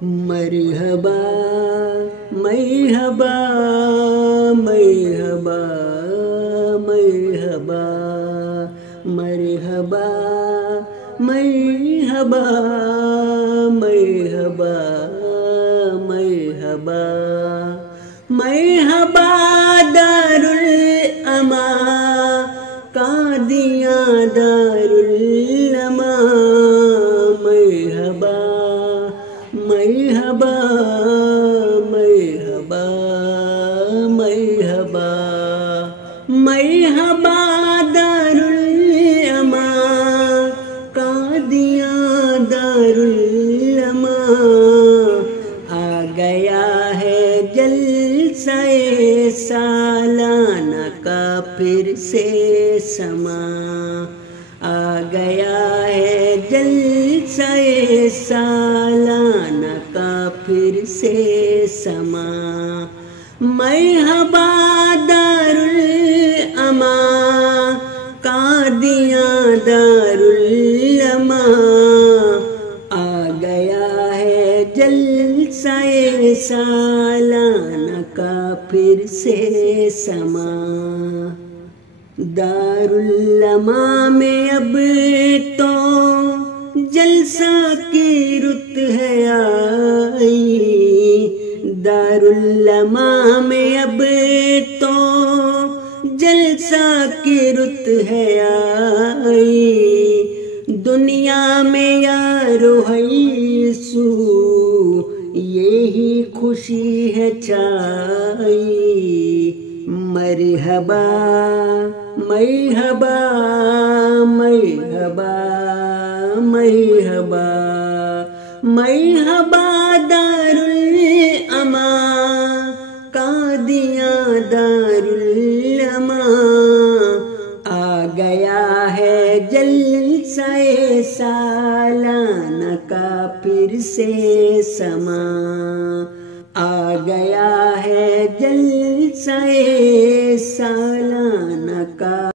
مرحبا مرحبا مرحبا مرحبا مرحبا مرحبا مرحبا مرحبا مرحبا دارالامان قادیاں دارالامان مرحبا مرحبا مرحبا مرحبا مرحبا دارالامان قادیاں دارالامان آ گیا ہے جلسہ سالانہ کا پھر سے سما آ گیا ہے جلسہ سالانہ کا پھر سے سما مرحبا دارالامان قادیاں دارالامان آ گیا ہے جلسہ سالانہ کا پھر سے سما دارالامان میں اب تو جلسہ کی رت ہے آئی دارالامان میں اب تو جلسہ کی رت ہے آئی دنیا میں یا روحیسو یہی خوشی ہے چھائی مرحبا مرحبا مرحبا مرحبا مرحبا دارالامان قادیاں دارالامان آ گیا ہے جلسہ سالانہ کا پھر سے سما آ گیا ہے جلسہ سالانہ کا